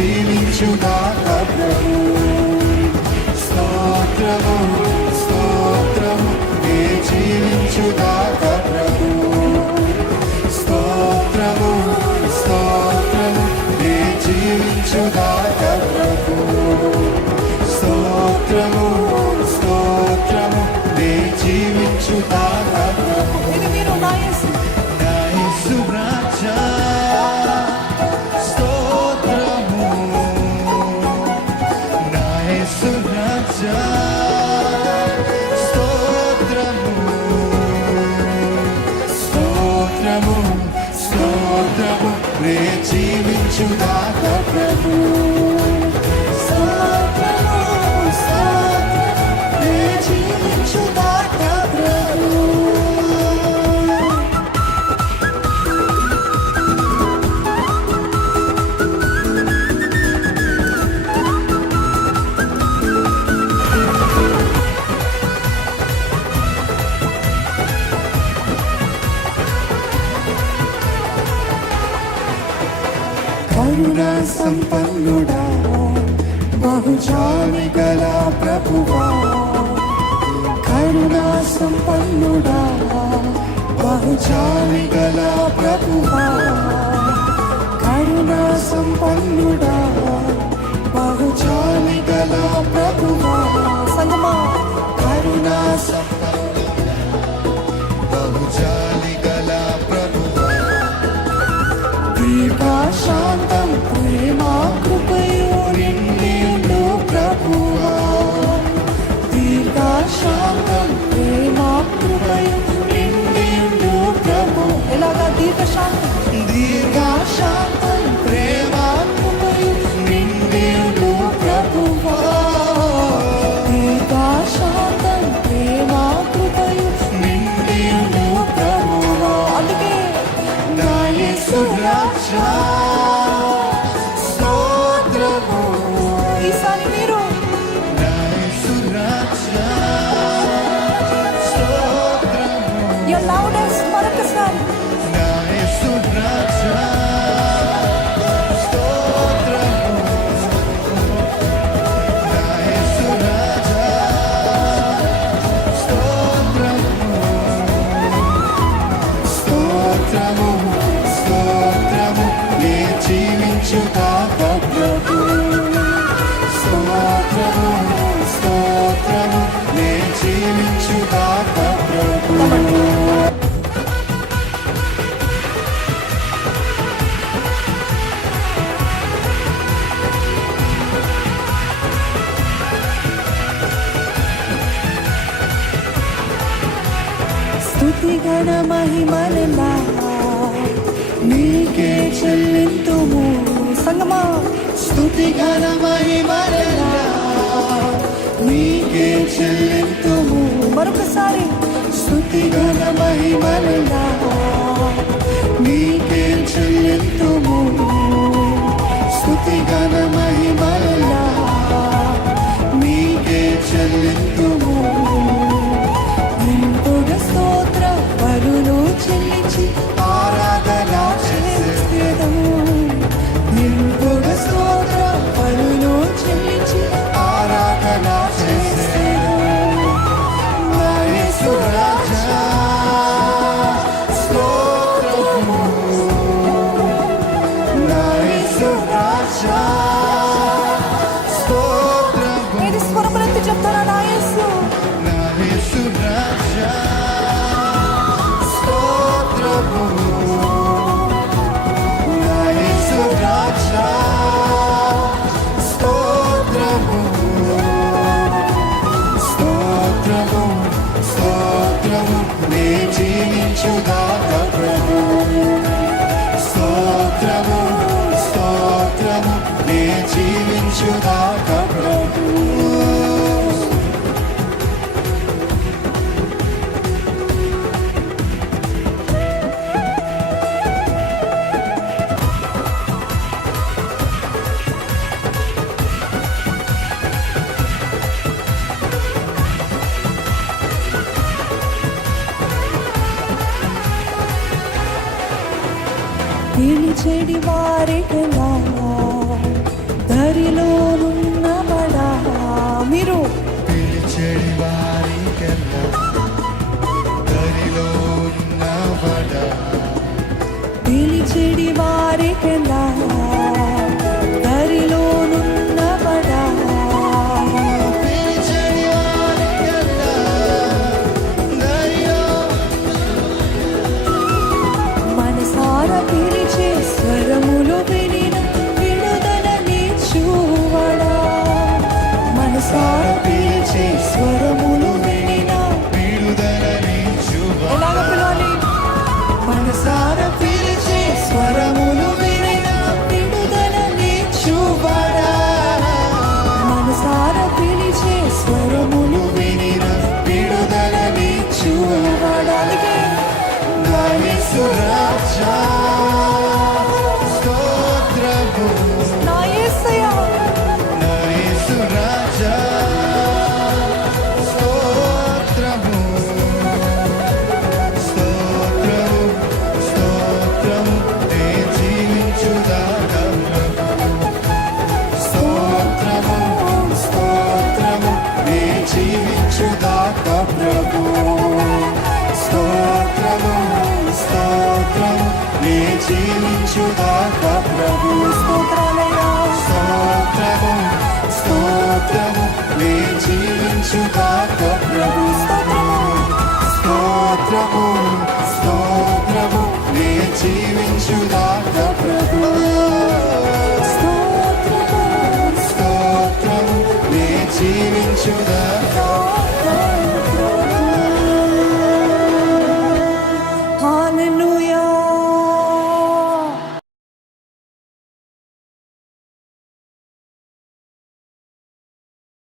జీవించుగాక ప్రభు. స్తోత్రము స్తోత్రము నే జీవించుగాక ప్రభు. స్తోత్రము స్తోత్రము నే జీవించుగాక ప్రభు. స్తోత్రము స్తోత్రము నే జీవించుగాక ప్రభు. ఇది మీరు నా యేసు రాజా స్తోత్రము. నా యేసు రాజా స్తోత్రము. స్తోత్రము స్తోత్రము నే జీవించుగాక ప్రభు. స్తోత్రము స్తోత్రము నే జీవించుగాక ప్రభు. కరుణా సంపన్నుడా బహుజాలి గల ప్రభువా. కరుణా సంపన్నుడా బహుజాలి గల ప్రభువా. కరుణా సంపన్నుడా బహుజాలి గల ప్రభువా. సంగమా కరుణా సంపన్నుడా బహుజాలి గల ప్రభువా. దీర్ఘశాంతం ప్రేమ కృపయు నిండియుండు ప్రభువా. దీర్ఘశాంతం ప్రేమ కృపయు నిండియుండు ప్రభు. ఎలాగా దీర్ఘశాంతం దీర్ఘశాంతం ప్రేమ కృపయు నిండియుండు ప్రభువా. దీర్ఘశాంతం ప్రేమ కృపయు నిండియుండు ప్రభువా. అందుకే నా యేసు రాజా స్తోత్రము. ఈసారి మీరు నా యేసు రాజా స్తోత్రము. your loudest మరొకసారి నా యేసు రాజా స్తోత్రము. నా యేసు రాజా స్తోత్రము. స్తోత్రము స్తోత్రము నే జీవించుగాక ప్రభు. స్తోత్రము స్తోత్రము నే జీవించుగాక ప్రభు. స్తుతి గణ మహిమలెల్లా నీకే చెల్లింతుము. సంగమా స్తుతి ఘన మహిమలెల్లా నీకే చెల్లింతుము. మరొకసారి స్తుతి ఘన మహిమలెల్లా నీకే చెల్లింతుము. స్తుతి ఘన మహిమలెల్లా నీకే చెల్లింతుము. నింపుగా స్తోత్ర పరులు చెల్లించి ఆరాధన చేసేదము. నింపుగా స్తోత్ర పరులు చెల్లించి ఆరాధన చేసేదము. నా యేసు రాజా స్తోత్రము. నా యేసు రాజా స్తోత్రము. ఏది స్వరములెత్తి చెప్తారా నా యేసు నా యేసు రాజా స్తోత్రము. నా యేసు రాజా స్తోత్రము. స్తోత్రము స్తోత్రము నే జీవించుగాక ప్రభు. స్తోత్రము స్తోత్రము నే జీవించుగాక ప్రభు. పిలిచెడి వారికలా నీకెలా